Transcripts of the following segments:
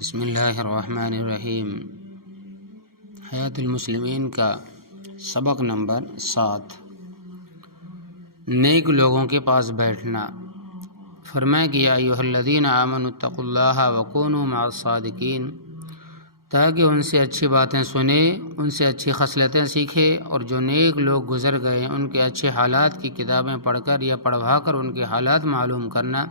بسم اللہ الرحمن الرحیم۔ حیات المسلمین کا سبق نمبر 7، نیک لوگوں کے پاس بیٹھنا۔ فرمایا کہ یا ایھا الذین آمنوا اتقوا اللہ وکونوا مع الصادقین، تاکہ ان سے اچھی باتیں سنیں، ان سے اچھی خصلتیں سیکھے، اور جو نیک لوگ گزر گئے ہیں ان کے اچھے حالات کی کتابیں پڑھ کر یا پڑھوا کر ان کے حالات معلوم کرنا،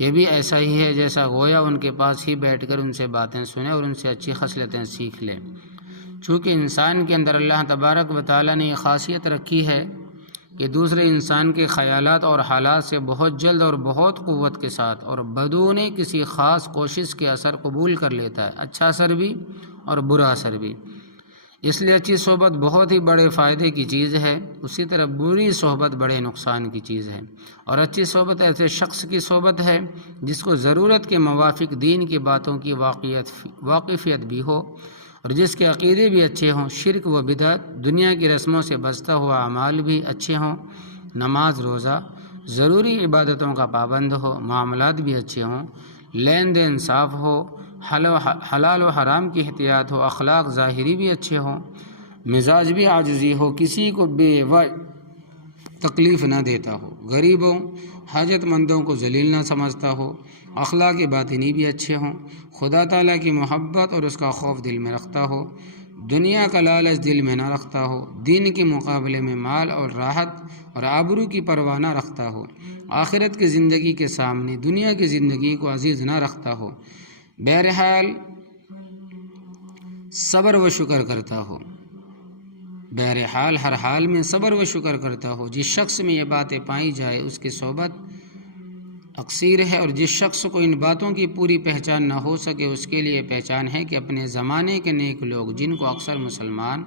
یہ بھی ایسا ہی ہے جیسا گویا ان کے پاس ہی بیٹھ کر ان سے باتیں سنیں اور ان سے اچھی خصلتیں سیکھ لیں۔ چونکہ انسان کے اندر اللہ تبارک و تعالیٰ نے یہ خاصیت رکھی ہے کہ دوسرے انسان کے خیالات اور حالات سے بہت جلد اور بہت قوت کے ساتھ اور بدون کسی خاص کوشش کے اثر قبول کر لیتا ہے، اچھا اثر بھی اور برا اثر بھی۔ اس لیے اچھی صحبت بہت ہی بڑے فائدے کی چیز ہے، اسی طرح بری صحبت بڑے نقصان کی چیز ہے۔ اور اچھی صحبت ایسے شخص کی صحبت ہے جس کو ضرورت کے موافق دین کی باتوں کی واقفیت بھی ہو، اور جس کے عقیدے بھی اچھے ہوں، شرک و بدعت، دنیا کی رسموں سے بچتا ہوا اعمال بھی اچھے ہوں، نماز روزہ ضروری عبادتوں کا پابند ہو، معاملات بھی اچھے ہوں، لین دین صاف ہو، حلال و حرام کی احتیاط ہو، اخلاق ظاہری بھی اچھے ہوں، مزاج بھی عاجزی ہو، کسی کو بے وجہ تکلیف نہ دیتا ہو، غریبوں حاجت مندوں کو ذلیل نہ سمجھتا ہو، اخلاق باطنی بھی اچھے ہوں، خدا تعالیٰ کی محبت اور اس کا خوف دل میں رکھتا ہو، دنیا کا لالچ دل میں نہ رکھتا ہو، دین کے مقابلے میں مال اور راحت اور آبرو کی پرواہ نہ رکھتا ہو، آخرت کی زندگی کے سامنے دنیا کی زندگی کو عزیز نہ رکھتا ہو، بہرحال صبر و شکر کرتا ہو، بہرحال ہر حال میں صبر و شکر کرتا ہو۔ جس شخص میں یہ باتیں پائی جائے اس کی صحبت اکثیر ہے، اور جس شخص کو ان باتوں کی پوری پہچان نہ ہو سکے اس کے لیے پہچان ہے کہ اپنے زمانے کے نیک لوگ، جن کو اکثر مسلمان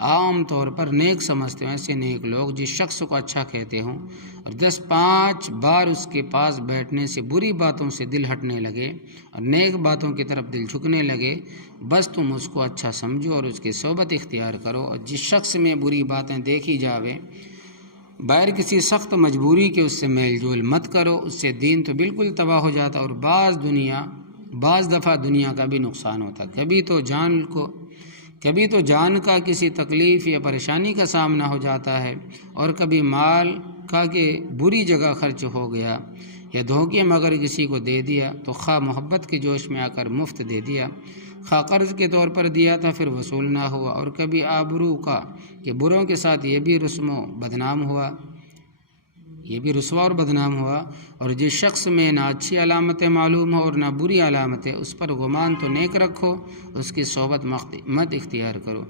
عام طور پر نیک سمجھتے ہیں، ایسے نیک لوگ جس شخص کو اچھا کہتے ہوں اور 10-5 بار اس کے پاس بیٹھنے سے بری باتوں سے دل ہٹنے لگے اور نیک باتوں کی طرف دل جھکنے لگے، بس تم اس کو اچھا سمجھو اور اس کی صحبت اختیار کرو۔ اور جس شخص میں بری باتیں دیکھی جاوے، بغیر کسی سخت مجبوری کے اس سے میل جول مت کرو، اس سے دین تو بالکل تباہ ہو جاتا، اور بعض دفعہ دنیا کا بھی نقصان ہوتا، کبھی تو جان کا کسی تکلیف یا پریشانی کا سامنا ہو جاتا ہے، اور کبھی مال کا کہ بری جگہ خرچ ہو گیا، یا دھوکے مگر کسی کو دے دیا تو خواہ محبت کے جوش میں آ کر مفت دے دیا، خواہ قرض کے طور پر دیا تھا پھر وصول نہ ہوا، اور کبھی آبرو کا کہ بروں کے ساتھ یہ بھی رسوا اور بدنام ہوا۔ اور جس شخص میں نہ اچھی علامتیں معلوم ہو اور نہ بری علامتیں، اس پر گمان تو نیک رکھو، اس کی صحبت مت اختیار کرو۔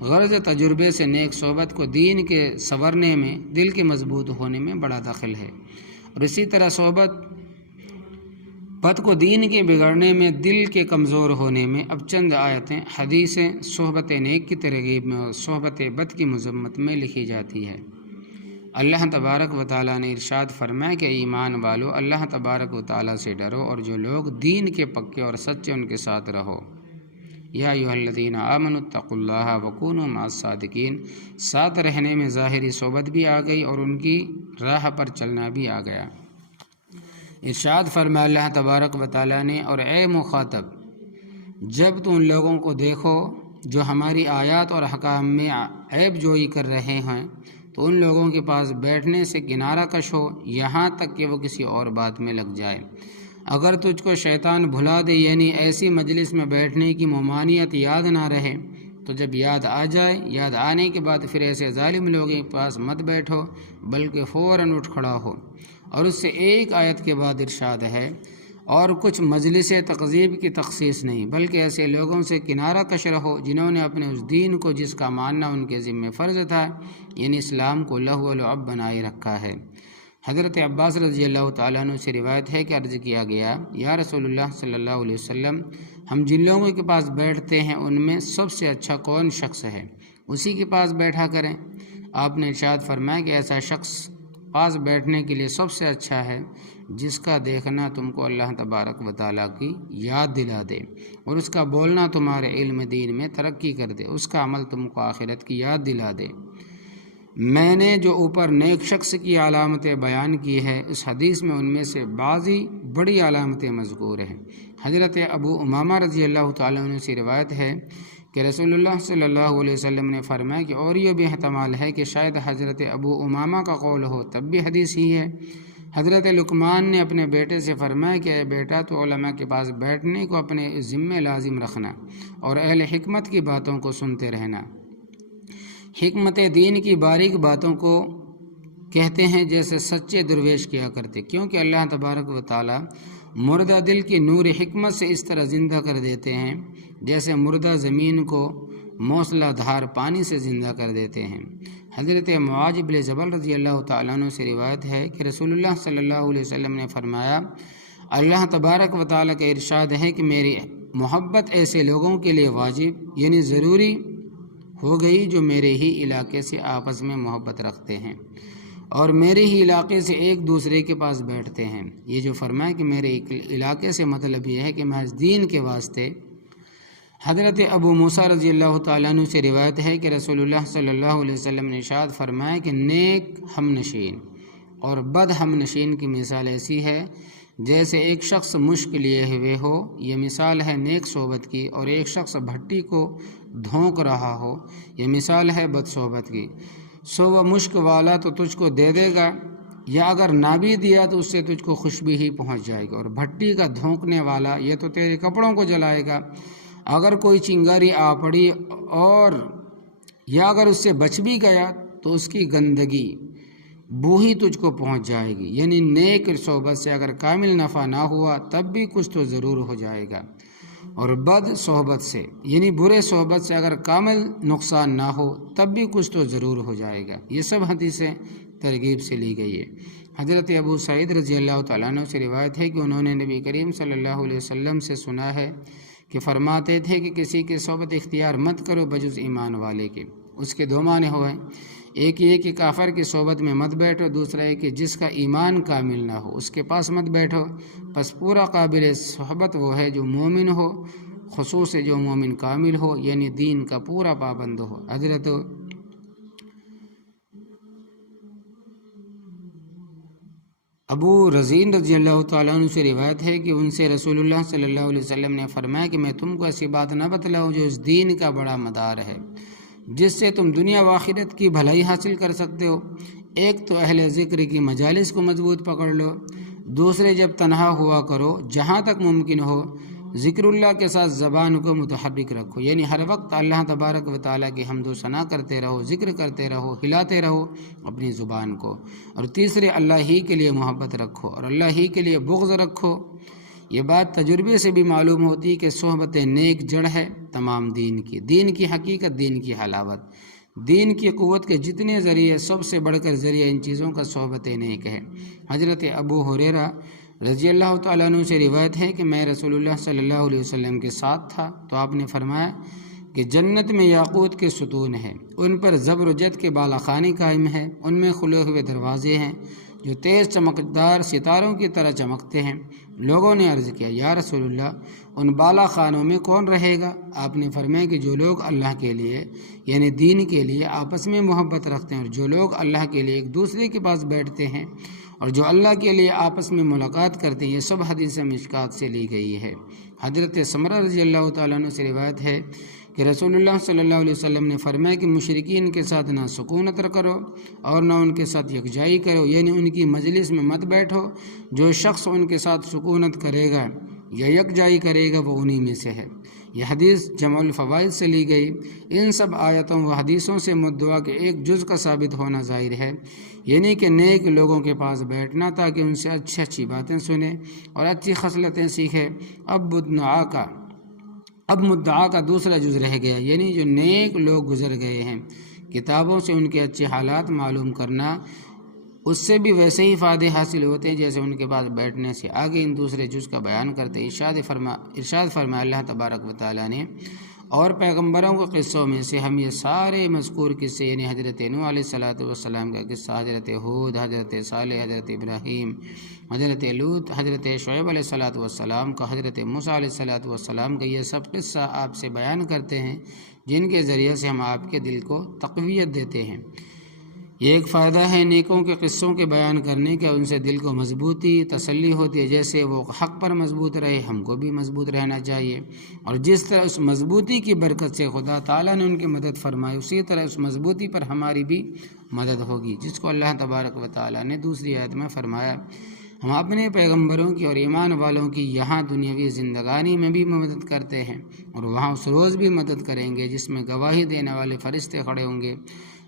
غرض تجربے سے نیک صحبت کو دین کے سنورنے میں، دل کے مضبوط ہونے میں بڑا دخل ہے، اور اسی طرح صحبت بد کو دین کے بگڑنے میں، دل کے کمزور ہونے میں۔ اب چند آیتیں حدیثیں صحبت نیک کی ترغیب میں اور صحبت بد کی مذمت میں لکھی جاتی ہے۔ اللہ تبارک و تعالیٰ نے ارشاد فرمایا کہ ایمان والو، اللہ تبارک و تعالیٰ سے ڈرو، اور جو لوگ دین کے پکے اور سچے ان کے ساتھ رہو۔ یا ایھا الذین آمنوا اتقوا اللہ وکونوا مع الصادقین، ساتھ رہنے میں ظاہری صحبت بھی آ گئی اور ان کی راہ پر چلنا بھی آ گیا۔ ارشاد فرمایا اللہ تبارک و تعالیٰ نے، اور اے مخاطب، جب تو ان لوگوں کو دیکھو جو ہماری آیات اور احکام میں عیب جوئی کر رہے ہیں تو ان لوگوں کے پاس بیٹھنے سے کنارہ کش ہو، یہاں تک کہ وہ کسی اور بات میں لگ جائے۔ اگر تجھ کو شیطان بھلا دے، یعنی ایسی مجلس میں بیٹھنے کی ممانعت یاد نہ رہے، تو جب یاد آ جائے، یاد آنے کے بعد پھر ایسے ظالم لوگوں کے پاس مت بیٹھو، بلکہ فوراً اٹھ کھڑا ہو۔ اور اس سے ایک آیت کے بعد ارشاد ہے، اور کچھ مجلس تقذیب کی تخصیص نہیں، بلکہ ایسے لوگوں سے کنارہ کش رہو جنہوں نے اپنے اس دین کو جس کا ماننا ان کے ذمہ فرض تھا، یعنی اسلام کو لہو و لعب بنائے رکھا ہے۔ حضرت عباس رضی اللہ تعالیٰ عنہ سے روایت ہے کہ عرض کیا گیا، یا رسول اللہ صلی اللہ علیہ وسلم، ہم جن لوگوں کے پاس بیٹھتے ہیں ان میں سب سے اچھا کون شخص ہے، اسی کے پاس بیٹھا کریں۔ آپ نے ارشاد فرمایا کہ ایسا شخص پاس بیٹھنے کے لیے سب سے اچھا ہے جس کا دیکھنا تم کو اللہ تبارک و تعالیٰ کی یاد دلا دے، اور اس کا بولنا تمہارے علم دین میں ترقی کر دے، اس کا عمل تم کو آخرت کی یاد دلا دے۔ میں نے جو اوپر نیک شخص کی علامتیں بیان کی ہے اس حدیث میں ان میں سے بعضی بڑی علامتیں مذکور ہیں۔ حضرت ابو امامہ رضی اللہ تعالیٰ عنہ سے روایت ہے کہ رسول اللہ صلی اللہ علیہ وسلم نے فرمایا کہ اور یہ بھی احتمال ہے کہ شاید حضرت ابو امامہ کا قول ہو تب بھی حدیث ہی ہے۔ حضرت لقمان نے اپنے بیٹے سے فرمایا کہ اے بیٹا تو علماء کے پاس بیٹھنے کو اپنے ذمہ لازم رکھنا اور اہل حکمت کی باتوں کو سنتے رہنا۔ حکمت دین کی باریک باتوں کو کہتے ہیں جیسے سچے درویش کیا کرتے، کیونکہ اللہ تبارک و تعالی مردہ دل کی نور حکمت سے اس طرح زندہ کر دیتے ہیں جیسے مردہ زمین کو موسلا دھار پانی سے زندہ کر دیتے ہیں۔ حضرت معاذ بن جبل رضی اللہ تعالیٰ عنہ سے روایت ہے کہ رسول اللہ صلی اللہ علیہ وسلم نے فرمایا، اللہ تبارک و تعالیٰ کا ارشاد ہے کہ میری محبت ایسے لوگوں کے لیے واجب یعنی ضروری ہو گئی جو میرے ہی علاقے سے آپس میں محبت رکھتے ہیں اور میرے ہی علاقے سے ایک دوسرے کے پاس بیٹھتے ہیں۔ یہ جو فرمایا کہ میرے علاقے سے مطلب یہ ہے کہ محض دین کے واسطے۔ حضرت ابو موسیٰ رضی اللہ تعالیٰ عنہ سے روایت ہے کہ رسول اللہ صلی اللہ علیہ وسلم نے ارشاد فرمایا کہ نیک ہم نشین اور بد ہم نشین کی مثال ایسی ہے جیسے ایک شخص مشک لیے ہوئے ہو، یہ مثال ہے نیک صحبت کی، اور ایک شخص بھٹی کو دھونک رہا ہو، یہ مثال ہے بد صحبت کی۔ سو وہ مشک والا تو تجھ کو دے دے گا، یا اگر نہ بھی دیا تو اس سے تجھ کو خوشبو ہی پہنچ جائے گا، اور بھٹی کا دھونکنے والا یہ تو تیرے کپڑوں کو جلائے گا۔ اگر کوئی چنگاری آ پڑی اور یا اگر اس سے بچ بھی گیا تو اس کی گندگی بو ہی تجھ کو پہنچ جائے گی۔ یعنی نیک صحبت سے اگر کامل نفع نہ ہوا تب بھی کچھ تو ضرور ہو جائے گا، اور بد صحبت سے یعنی برے صحبت سے اگر کامل نقصان نہ ہو تب بھی کچھ تو ضرور ہو جائے گا۔ یہ سب حدیثیں ترغیب سے لی گئی ہے۔ حضرت ابو سعید رضی اللہ تعالیٰ عنہ سے روایت ہے کہ انہوں نے نبی کریم صلی اللہ علیہ وسلم سے سنا ہے کہ فرماتے تھے کہ کسی کی صحبت اختیار مت کرو بجز ایمان والے کے۔ اس کے دو معنی ہوئے، ایک یہ کہ کافر کی صحبت میں مت بیٹھو، دوسرا یہ کہ جس کا ایمان کامل نہ ہو اس کے پاس مت بیٹھو۔ پس پورا قابل صحبت وہ ہے جو مومن ہو، خصوص جو مومن کامل ہو یعنی دین کا پورا پابند ہو۔ حضرت ابو رزین رضی اللہ تعالیٰ عنہ سے روایت ہے کہ ان سے رسول اللہ صلی اللہ علیہ وسلم نے فرمایا کہ میں تم کو ایسی بات نہ بتلاؤں جو اس دین کا بڑا مدار ہے، جس سے تم دنیا و آخرت کی بھلائی حاصل کر سکتے ہو۔ ایک تو اہل ذکر کی مجالس کو مضبوط پکڑ لو، دوسرے جب تنہا ہوا کرو جہاں تک ممکن ہو ذکر اللہ کے ساتھ زبان کو متحرک رکھو، یعنی ہر وقت اللہ تبارک و تعالیٰ کی حمد و ثنا کرتے رہو، ذکر کرتے رہو، ہلاتے رہو اپنی زبان کو۔ اور تیسرے اللہ ہی کے لیے محبت رکھو اور اللہ ہی کے لیے بغض رکھو۔ یہ بات تجربے سے بھی معلوم ہوتی ہے کہ صحبت نیک جڑ ہے تمام دین کی، دین کی حقیقت، دین کی حلاوت، دین کی قوت کے جتنے ذریعے سب سے بڑھ کر ذریعہ ان چیزوں کا صحبت نیک ہے۔ حضرت ابو ہریرہ رضی اللہ تعالیٰ عنہ سے روایت ہے کہ میں رسول اللہ صلی اللہ علیہ وسلم کے ساتھ تھا تو آپ نے فرمایا کہ جنت میں یاقوت کے ستون ہیں، ان پر زبر و جد کے بالا خانے قائم ہے، ان میں کھلے ہوئے دروازے ہیں جو تیز چمکدار ستاروں کی طرح چمکتے ہیں۔ لوگوں نے عرض کیا یا رسول اللہ ان بالا خانوں میں کون رہے گا؟ آپ نے فرمایا کہ جو لوگ اللہ کے لیے یعنی دین کے لیے آپس میں محبت رکھتے ہیں، اور جو لوگ اللہ کے لیے ایک دوسرے کے پاس بیٹھتے ہیں، اور جو اللہ کے لیے آپس میں ملاقات کرتے ہیں۔ یہ سب حدیث مشکات سے لی گئی ہے۔ حضرت سمرہ رضی اللہ تعالیٰ عنہ سے روایت ہے کہ رسول اللہ صلی اللہ علیہ وسلم نے فرمایا کہ مشرکین کے ساتھ نہ سکونت کرو اور نہ ان کے ساتھ یکجائی کرو، یعنی ان کی مجلس میں مت بیٹھو۔ جو شخص ان کے ساتھ سکونت کرے گا یا یکجائی کرے گا وہ انہی میں سے ہے۔ یہ حدیث جمع الفوائد سے لی گئی۔ ان سب آیتوں و حدیثوں سے مدعا کے ایک جز کا ثابت ہونا ظاہر ہے، یعنی کہ نیک لوگوں کے پاس بیٹھنا تاکہ ان سے اچھی اچھی باتیں سنیں اور اچھی خصلتیں سیکھے۔ اب مدعا کا دوسرا جز رہ گیا، یعنی جو نیک لوگ گزر گئے ہیں کتابوں سے ان کے اچھے حالات معلوم کرنا، اس سے بھی ویسے ہی فائدے حاصل ہوتے ہیں جیسے ان کے پاس بیٹھنے سے۔ آگے ان دوسرے جز کا بیان کرتے ارشاد فرمایا اللہ تبارک و تعالیٰ نے، اور پیغمبروں کے قصوں میں سے ہم یہ سارے مذکور قصے یعنی حضرت نوح علیہ السلام کا قصہ، حضرت ہود، حضرت صالح، حضرت ابراہیم، حضرت لوط، حضرت شعیب علیہ السلام کا، حضرت موسیٰ علیہ السلام کا، یہ سب قصہ آپ سے بیان کرتے ہیں جن کے ذریعے سے ہم آپ کے دل کو تقویت دیتے ہیں یہ ایک فائدہ ہے نیکوں کے قصوں کے بیان کرنے کا، ان سے دل کو مضبوطی تسلی ہوتی ہے، جیسے وہ حق پر مضبوط رہے ہم کو بھی مضبوط رہنا چاہیے، اور جس طرح اس مضبوطی کی برکت سے خدا تعالیٰ نے ان کی مدد فرمائی اسی طرح اس مضبوطی پر ہماری بھی مدد ہوگی، جس کو اللہ تبارک و تعالیٰ نے دوسری آیت میں فرمایا ہم اپنے پیغمبروں کی اور ایمان والوں کی یہاں دنیاوی زندگانی میں بھی مدد کرتے ہیں اور وہاں اس روز بھی مدد کریں گے جس میں گواہی دینے والے فرشتے کھڑے ہوں گے،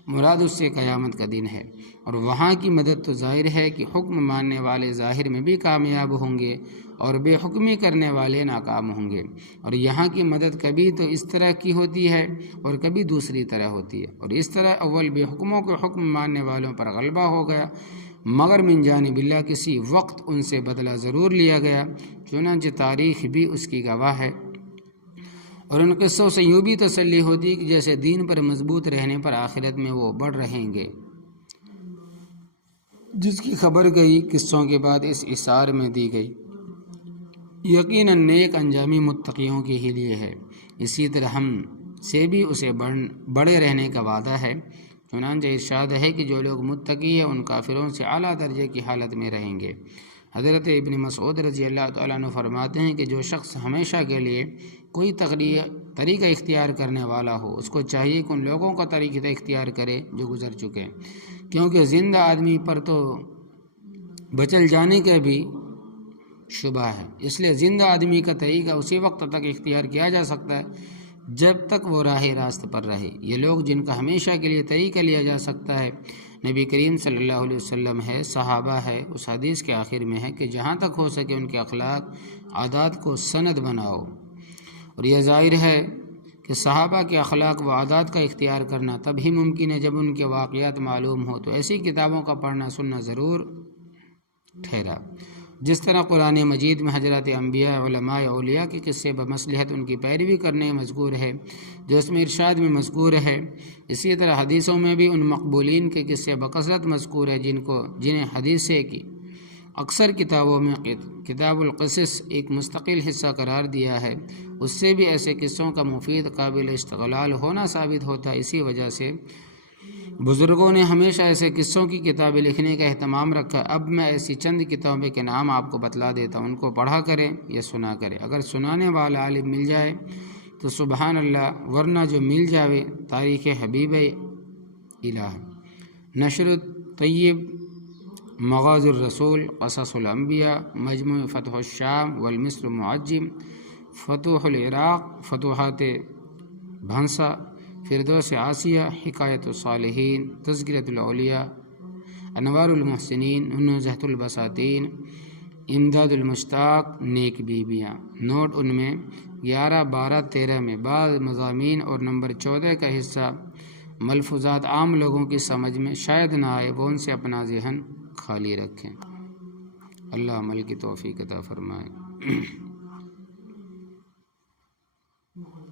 مراد اس سے قیامت کا دن ہے، اور وہاں کی مدد تو ظاہر ہے کہ حکم ماننے والے ظاہر میں بھی کامیاب ہوں گے اور بے حکمی کرنے والے ناکام ہوں گے، اور یہاں کی مدد کبھی تو اس طرح کی ہوتی ہے اور کبھی دوسری طرح ہوتی ہے، اور اس طرح اول بے حکموں کے حکم ماننے والوں پر غلبہ ہو گیا، مگر من جانب اللہ کسی وقت ان سے بدلہ ضرور لیا گیا، چنانچہ تاریخ بھی اس کی گواہ ہے۔ اور ان قصوں سے یوں بھی تسلی ہوتی ہے کہ جیسے دین پر مضبوط رہنے پر آخرت میں وہ بڑھ رہیں گے، جس کی خبر گئی قصوں کے بعد اس اشعار میں دی گئی، یقیناً نیک انجامی متقیوں کے ہی لیے ہے، اسی طرح ہم سے بھی اسے بڑے رہنے کا وعدہ ہے، چنانچہ ارشاد ہے کہ جو لوگ متقی ہیں ان کافروں سے اعلیٰ درجے کی حالت میں رہیں گے۔ حضرت ابن مسعود رضی اللہ تعالیٰ عنہ فرماتے ہیں کہ جو شخص ہمیشہ کے لیے کوئی طریقہ اختیار کرنے والا ہو اس کو چاہیے کہ ان لوگوں کا طریقہ اختیار کرے جو گزر چکے ہیں، کیونکہ زندہ آدمی پر تو بچل جانے کا بھی شبہ ہے، اس لیے زندہ آدمی کا طریقہ اسی وقت تک اختیار کیا جا سکتا ہے جب تک وہ راہ راست پر رہے۔ یہ لوگ جن کا ہمیشہ کے لیے طریقہ لیا جا سکتا ہے نبی کریم صلی اللہ علیہ وسلم ہے، صحابہ ہے، اس حدیث کے آخر میں ہے کہ جہاں تک ہو سکے ان کے اخلاق عادات کو سند بناؤ، اور یہ ظاہر ہے کہ صحابہ کے اخلاق و عادات کا اختیار کرنا تب ہی ممکن ہے جب ان کے واقعات معلوم ہو، تو ایسی کتابوں کا پڑھنا سننا ضرور ٹھہرا، جس طرح قرآن مجید میں حضرات انبیاء، علماء، اولیاء کے قصے بمصلحت ان کی پیروی کرنے مذکور ہے جو اس میں ارشاد میں مذکور ہے، اسی طرح حدیثوں میں بھی ان مقبولین کے قصے بکثرت مذکور ہے جنہیں حدیث کی اکثر کتابوں میں کتاب القصص ایک مستقل حصہ قرار دیا ہے، اس سے بھی ایسے قصوں کا مفید قابل استقلال ہونا ثابت ہوتا ہے۔ اسی وجہ سے بزرگوں نے ہمیشہ ایسے قصوں کی کتابیں لکھنے کا اہتمام رکھا۔ اب میں ایسی چند کتابیں کے نام آپ کو بتلا دیتا ہوں، ان کو پڑھا کریں یا سنا کریں، اگر سنانے والا عالم مل جائے تو سبحان اللہ، ورنہ جو مل جاوے تاریخ حبیب الہ، نشر الطیب، مغازی الرسول، قصص الانبیاء، مجموع فتح الشام والمصر معجم، فتوح العراق، فتوحات بھنسا، فردوس آسیہ، حکایت الصالحین، تذکرۃ الاولیاء، انوار المحسنین، نزہۃ البساتین، امداد المشتاق، نیک بیویاں۔ نوٹ ان میں 11، 12، 13 میں بعض مضامین اور نمبر 14 کا حصہ ملفوظات عام لوگوں کی سمجھ میں شاید نہ آئے، وہ ان سے اپنا ذہن خالی رکھیں۔ اللہ عمل کی توفیق عطا فرمائے۔